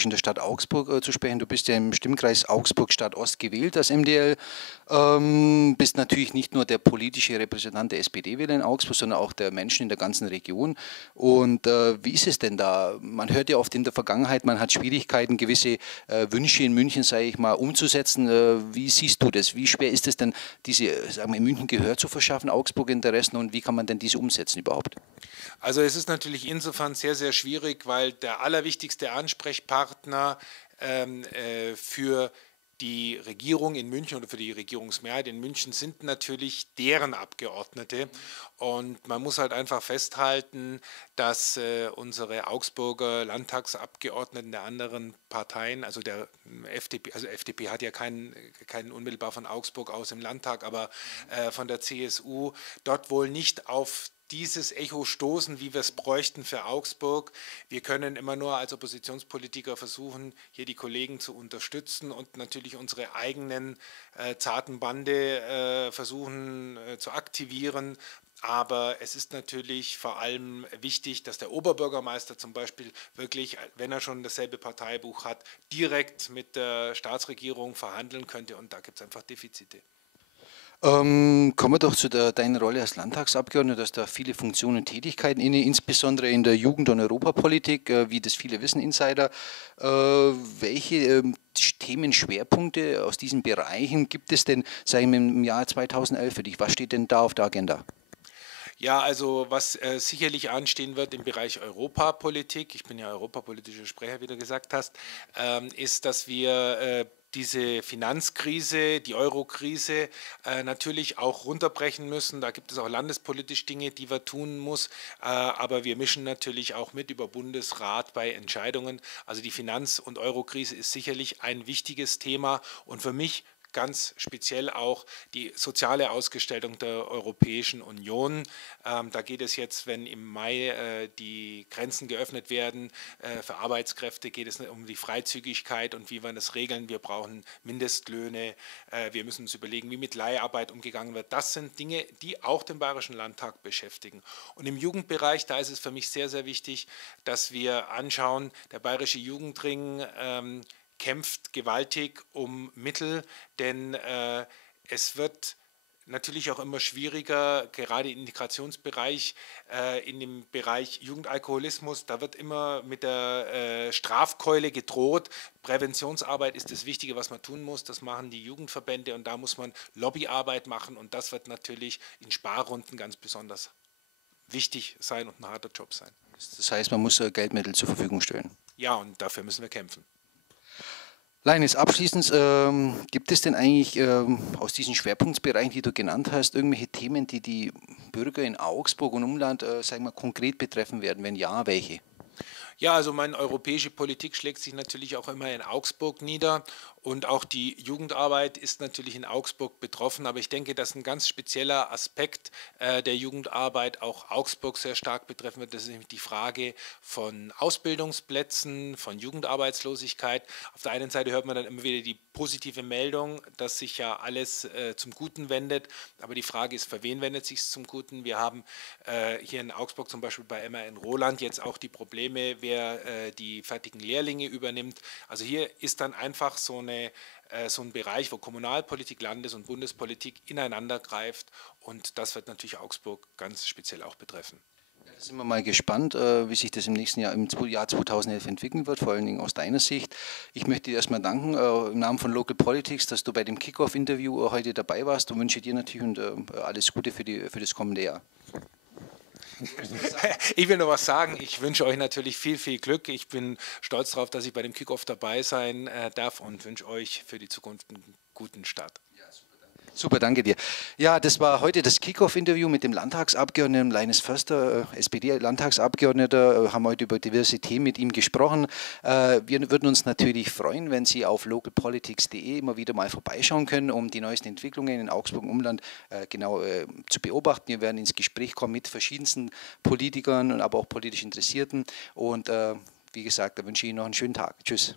praktisch in der Stadt Augsburg zu sprechen. Du bist ja im Stimmkreis Augsburg-Stadt-Ost gewählt als MDL. Bist natürlich nicht nur der politische Repräsentant der SPD-Wähler in Augsburg, sondern auch der Menschen in der ganzen Region. Und wie ist es denn da? Man hört ja oft in der Vergangenheit, man hat Schwierigkeiten, gewisse Wünsche in München, sage ich mal, umzusetzen. Wie siehst du das? Wie schwer ist es denn, diese, sagen wir, in München Gehör zu verschaffen, Augsburg-Interessen, und wie kann man denn diese umsetzen überhaupt? Also es ist natürlich insofern sehr, sehr schwierig, weil der allerwichtigste Ansprechpartner für die Regierung in München oder für die Regierungsmehrheit in München sind natürlich deren Abgeordnete. Und man muss halt einfach festhalten, dass unsere Augsburger Landtagsabgeordneten der anderen Parteien, also der FDP, also FDP hat ja keinen unmittelbar von Augsburg aus im Landtag, aber von der CSU, dort wohl nicht auf dieses Echo stoßen, wie wir es bräuchten für Augsburg. Wir können immer nur als Oppositionspolitiker versuchen, hier die Kollegen zu unterstützen und natürlich unsere eigenen zarten Bande versuchen zu aktivieren. Aber es ist natürlich vor allem wichtig, dass der Oberbürgermeister zum Beispiel wirklich, wenn er schon dasselbe Parteibuch hat, direkt mit der Staatsregierung verhandeln könnte, und da gibt es einfach Defizite. Kommen wir doch zu deiner Rolle als Landtagsabgeordneter. Du hast da viele Funktionen und Tätigkeiten inne, insbesondere in der Jugend- und Europapolitik, wie das viele wissen, Insider. Welche Themenschwerpunkte aus diesen Bereichen gibt es denn, sagen wir, im Jahr 2011 für dich? Was steht denn da auf der Agenda? Ja, also was sicherlich anstehen wird im Bereich Europapolitik, ich bin ja europapolitischer Sprecher, wie du gesagt hast, ist, dass wir diese Finanzkrise, die Eurokrise natürlich auch runterbrechen müssen. Da gibt es auch landespolitisch Dinge, die wir tun muss, aber wir mischen natürlich auch mit über Bundesrat bei Entscheidungen. Also die Finanz- und Eurokrise ist sicherlich ein wichtiges Thema, und für mich ganz speziell auch die soziale Ausgestaltung der Europäischen Union. Da geht es jetzt, wenn im Mai die Grenzen geöffnet werden für Arbeitskräfte, geht es um die Freizügigkeit und wie wir das regeln. Wir brauchen Mindestlöhne, wir müssen uns überlegen, wie mit Leiharbeit umgegangen wird. Das sind Dinge, die auch den Bayerischen Landtag beschäftigen. Und im Jugendbereich, da ist es für mich sehr, sehr wichtig, dass wir anschauen, der Bayerische Jugendring kämpft gewaltig um Mittel, denn es wird natürlich auch immer schwieriger, gerade im Integrationsbereich, in dem Bereich Jugendalkoholismus, da wird immer mit der Strafkeule gedroht. Präventionsarbeit ist das Wichtige, was man tun muss, das machen die Jugendverbände, und da muss man Lobbyarbeit machen, und das wird natürlich in Sparrunden ganz besonders wichtig sein und ein harter Job sein. Das heißt, man muss Geldmittel zur Verfügung stellen. Ja, und dafür müssen wir kämpfen. Leines, abschließend, gibt es denn eigentlich aus diesen Schwerpunktbereichen, die du genannt hast, irgendwelche Themen, die die Bürger in Augsburg und Umland, sagen wir, konkret betreffen werden? Wenn ja, welche? Ja, also meine europäische Politik schlägt sich natürlich auch immer in Augsburg nieder, und auch die Jugendarbeit ist natürlich in Augsburg betroffen. Aber ich denke, dass ein ganz spezieller Aspekt der Jugendarbeit auch Augsburg sehr stark betreffen wird. Das ist nämlich die Frage von Ausbildungsplätzen, von Jugendarbeitslosigkeit. Auf der einen Seite hört man dann immer wieder die positive Meldung, dass sich ja alles zum Guten wendet. Aber die Frage ist, für wen wendet sich es zum Guten? Wir haben hier in Augsburg zum Beispiel bei MAN Roland jetzt auch die Probleme, wer die fertigen Lehrlinge übernimmt. Also hier ist dann einfach so ein Bereich, wo Kommunalpolitik, Landes- und Bundespolitik ineinander greift, und das wird natürlich Augsburg ganz speziell auch betreffen. Ja, da sind wir mal gespannt, wie sich das im nächsten Jahr, im Jahr 2011 entwickeln wird, vor allen Dingen aus deiner Sicht. Ich möchte dir erstmal danken im Namen von Local Politics, dass du bei dem Kickoff-Interview heute dabei warst, und wünsche dir natürlich alles Gute für das kommende Jahr. Ich will nur was sagen. Ich wünsche euch natürlich viel, viel Glück. Ich bin stolz darauf, dass ich bei dem Kickoff dabei sein darf, und wünsche euch für die Zukunft einen guten Start. Super, danke dir. Ja, das war heute das Kickoff-Interview mit dem Landtagsabgeordneten Leines Förster, SPD-Landtagsabgeordneter, haben heute über diverse Themen mit ihm gesprochen. Wir würden uns natürlich freuen, wenn Sie auf localpolitics.de immer wieder mal vorbeischauen können, um die neuesten Entwicklungen in Augsburg und Umland genau zu beobachten. Wir werden ins Gespräch kommen mit verschiedensten Politikern und aber auch politisch Interessierten, und wie gesagt, da wünsche ich Ihnen noch einen schönen Tag. Tschüss.